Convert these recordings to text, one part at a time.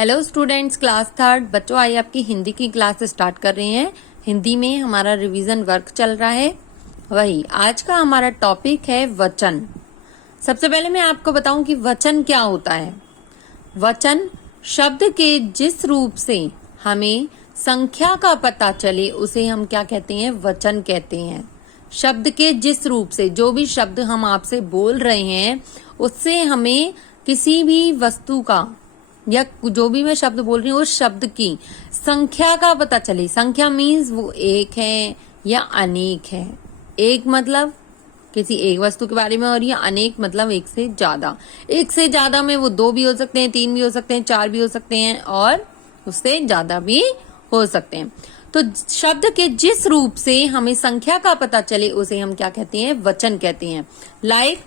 Hello students, class third बच्चों, आइए आपकी हिंदी की क्लास स्टार्ट कर रहे हैं। हिंदी में हमारा रिवीजन वर्क चल रहा है। वही आज का हमारा टॉपिक है वचन। सबसे पहले मैं आपको बताऊं कि वचन क्या होता है। वचन शब्द के जिस रूप से हमें संख्या का पता चले उसे हम क्या कहते हैं, वचन कहते हैं। शब्द के जिस रूप से, जो भी शब्द हम आपसे बोल रहे हैं उससे हमें किसी भी वस्तु का या जो भी मैं शब्द बोल रही हूँ उस शब्द की संख्या का पता चले। संख्या मीन्स वो एक है या अनेक है। एक मतलब किसी एक वस्तु के बारे में, और ये अनेक मतलब एक से ज्यादा। एक से ज्यादा में वो दो भी हो सकते हैं, तीन भी हो सकते हैं, चार भी हो सकते हैं और उससे ज्यादा भी हो सकते हैं। तो शब्द के जिस रूप से हमें संख्या का पता चले उसे हम क्या कहते हैं, वचन कहते हैं। लाइक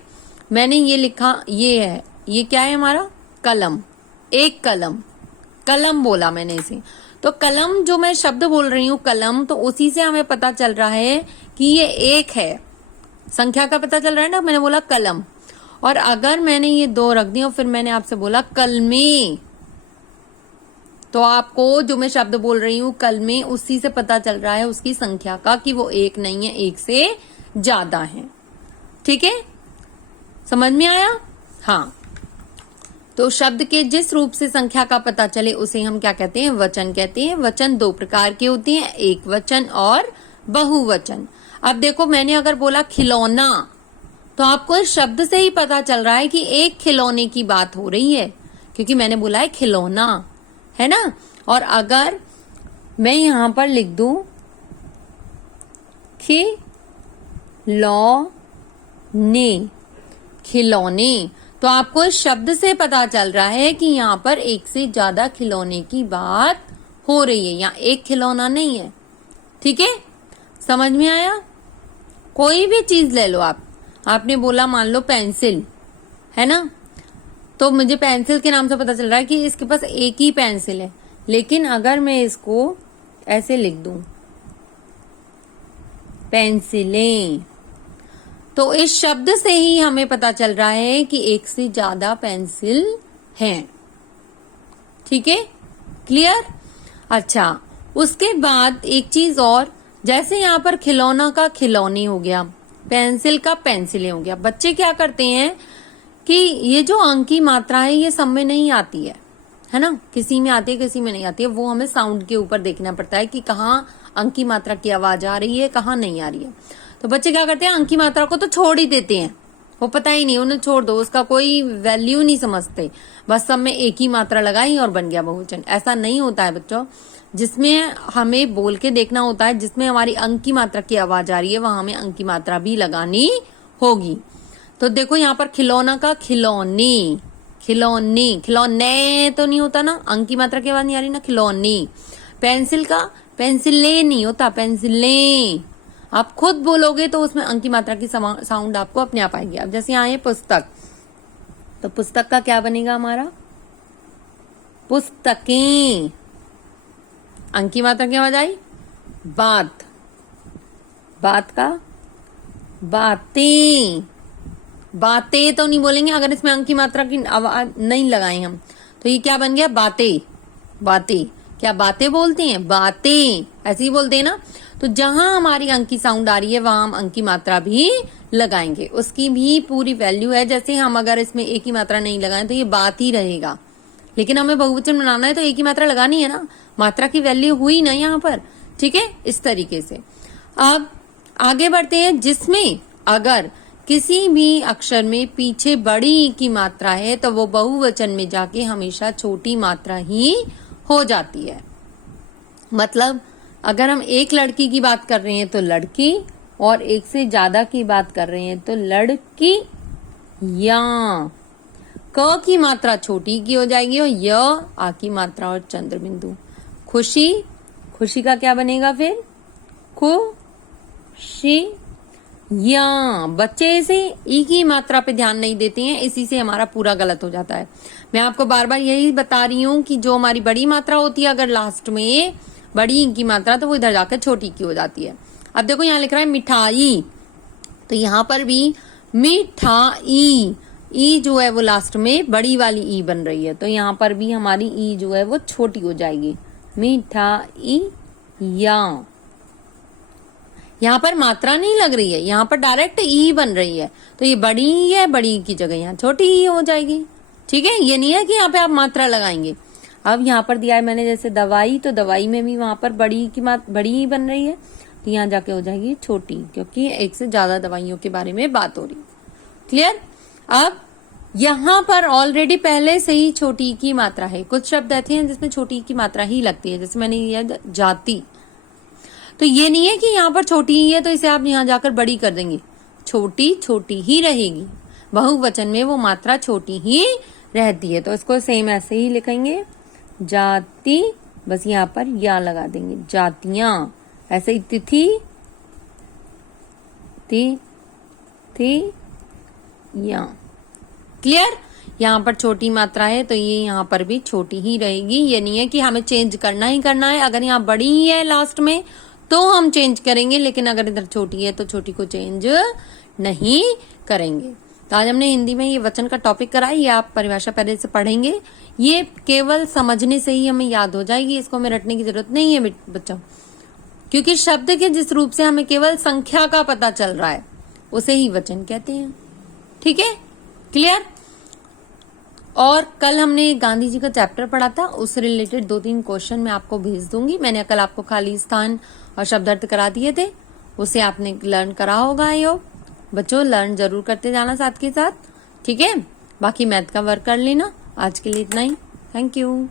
मैंने ये लिखा, ये है, ये क्या है हमारा कलम। एक कलम, कलम बोला मैंने इसे। तो कलम जो मैं शब्द बोल रही हूँ कलम, तो उसी से हमें पता चल रहा है कि ये एक है। संख्या का पता चल रहा है ना, मैंने बोला कलम। और अगर मैंने ये दो रख दिया और फिर मैंने आपसे बोला कलमे, तो आपको जो मैं शब्द बोल रही हूँ कलमे, उसी से पता चल रहा है उसकी संख्या का कि वो एक नहीं है, एक से ज्यादा है। ठीक है, समझ में आया? हाँ, तो शब्द के जिस रूप से संख्या का पता चले उसे हम क्या कहते हैं, वचन कहते हैं। वचन दो प्रकार के होते हैं, एक वचन और बहुवचन। अब देखो, मैंने अगर बोला खिलौना, तो आपको इस शब्द से ही पता चल रहा है कि एक खिलौने की बात हो रही है, क्योंकि मैंने बोला है खिलौना, है ना। और अगर मैं यहां पर लिख दूं खिलौने, खिलौने, तो आपको इस शब्द से पता चल रहा है कि यहाँ पर एक से ज्यादा खिलौने की बात हो रही है, यहाँ एक खिलौना नहीं है। ठीक है, समझ में आया? कोई भी चीज ले लो आप। आपने बोला मान लो पेंसिल, है ना, तो मुझे पेंसिल के नाम से पता चल रहा है कि इसके पास एक ही पेंसिल है। लेकिन अगर मैं इसको ऐसे लिख दूं पेंसिलें, तो इस शब्द से ही हमें पता चल रहा है कि एक से ज्यादा पेंसिल हैं। ठीक है, क्लियर? अच्छा, उसके बाद एक चीज और, जैसे यहाँ पर खिलौना का खिलौने हो गया, पेंसिल का पेंसिलें हो गया। बच्चे क्या करते हैं कि ये जो अंक की मात्रा है ये सब में नहीं आती है ना, किसी में आती है किसी में नहीं आती है। वो हमें साउंड के ऊपर देखना पड़ता है कि कहाँ अंक की मात्रा की आवाज आ रही है, कहाँ नहीं आ रही है। तो बच्चे क्या करते हैं, अंक की मात्रा को तो छोड़ ही देते हैं, वो पता ही नहीं, उन्हें छोड़ दो, उसका कोई वैल्यू नहीं समझते, बस सब में एक ही मात्रा लगाई और बन गया बहुवचन। ऐसा नहीं होता है बच्चों, जिसमें हमें बोल के देखना होता है, जिसमें हमारी अंक की मात्रा की आवाज आ रही है वहां हमें अंक की मात्रा भी लगानी होगी। तो देखो यहाँ पर खिलौना का खिलौने, खिलौने, खिलौने तो नहीं होता ना, अंक की मात्रा की आवाज नहीं आ रही ना, खिलौने। पेंसिल का पेंसिले नहीं होता, पेंसिलें। आप खुद बोलोगे तो उसमें अंक की मात्रा की साउंड आपको अपने आप आएगी। अब जैसे यहाँ है पुस्तक, तो पुस्तक का क्या बनेगा हमारा, पुस्तकें। अंक की मात्रा की आवाज आई, बात, बात का बातें, बातें तो नहीं बोलेंगे अगर इसमें अंक की मात्रा की आवाज नहीं लगाए हम, तो ये क्या बन गया, बातें। बातें, क्या बातें बोलते हैं, बातें ऐसे ही बोलते हैं ना। तो जहां हमारी अंक की साउंड आ रही है वहां हम अंक की मात्रा भी लगाएंगे, उसकी भी पूरी वैल्यू है। जैसे हम अगर इसमें एक ही मात्रा नहीं लगाएं तो ये बात ही रहेगा, लेकिन हमें बहुवचन बनाना है तो एक ही मात्रा लगानी है ना, मात्रा की वैल्यू हुई ना यहाँ पर। ठीक है, इस तरीके से। अब आगे बढ़ते हैं, जिसमें अगर किसी भी अक्षर में पीछे बड़ी की मात्रा है तो वो बहुवचन में जाके हमेशा छोटी मात्रा ही हो जाती है। मतलब अगर हम एक लड़की की बात कर रहे हैं तो लड़की, और एक से ज्यादा की बात कर रहे हैं तो लड़की, या क की मात्रा छोटी की हो जाएगी और य आ की मात्रा और चंद्र बिंदु। खुशी, खुशी का क्या बनेगा फिर, खुशी, या। बच्चे इसे ई की मात्रा पे ध्यान नहीं देते हैं, इसी से हमारा पूरा गलत हो जाता है। मैं आपको बार बार यही बता रही हूँ कि जो हमारी बड़ी मात्रा होती है अगर लास्ट में बड़ी ई की मात्रा, तो वो इधर जाकर छोटी की हो जाती है। अब देखो यहाँ लिख रहा है मिठाई, तो यहाँ पर भी मिठाई, ई जो है वो लास्ट में बड़ी वाली ई बन रही है, तो यहाँ पर भी हमारी ई जो है वो छोटी हो जाएगी। मिठाई या, यहाँ पर मात्रा नहीं लग रही है, यहाँ पर डायरेक्ट ई बन रही है, तो ये बड़ी ई है, बड़ी की जगह यहाँ छोटी ई हो जाएगी। ठीक है, ये नहीं है कि यहाँ पे आप मात्रा लगाएंगे। अब यहाँ पर दिया है मैंने जैसे दवाई, तो दवाई में भी वहां पर बड़ी ई बन रही है, तो यहाँ जाके हो जाएगी छोटी, क्योंकि एक से ज्यादा दवाइयों के बारे में बात हो रही है। क्लियर। अब यहाँ पर ऑलरेडी पहले से ही छोटी की मात्रा है, कुछ शब्द ऐसे हैं जिसमें छोटी की मात्रा ही लगती है, जैसे मैंने लिया जाति, तो ये नहीं है कि यहाँ पर छोटी ही है तो इसे आप यहाँ जाकर बड़ी कर देंगे, छोटी छोटी ही रहेगी। बहुवचन में वो मात्रा छोटी ही रहती है, तो इसको सेम ऐसे ही लिखेंगे, जाति, बस यहाँ पर या लगा देंगे, जातियां। ऐसे ही तिथि, थी या। क्लियर। यहाँ पर छोटी मात्रा है तो ये यहाँ पर भी छोटी ही रहेगी, ये नहीं है कि हमें चेंज करना ही करना है। अगर यहाँ बड़ी ही है लास्ट में तो हम चेंज करेंगे, लेकिन अगर इधर छोटी है तो छोटी को चेंज नहीं करेंगे। तो आज हमने हिंदी में ये वचन का टॉपिक कराया, ये आप परिभाषा पहले से पढ़ेंगे, ये केवल समझने से ही हमें याद हो जाएगी, इसको हमें रटने की जरूरत नहीं है बच्चों, क्योंकि शब्द के जिस रूप से हमें केवल संख्या का पता चल रहा है उसे ही वचन कहते हैं। ठीक है, क्लियर। और कल हमने गांधी जी का चैप्टर पढ़ा था, उससे रिलेटेड 2-3 क्वेश्चन मैं आपको भेज दूंगी। मैंने कल आपको खाली स्थान और शब्दार्थ करा दिए थे, उसे आपने लर्न करा होगा। आई होप बच्चों लर्न जरूर करते जाना साथ के साथ। ठीक है, बाकी मैथ का वर्क कर लेना। आज के लिए इतना ही। Thank you.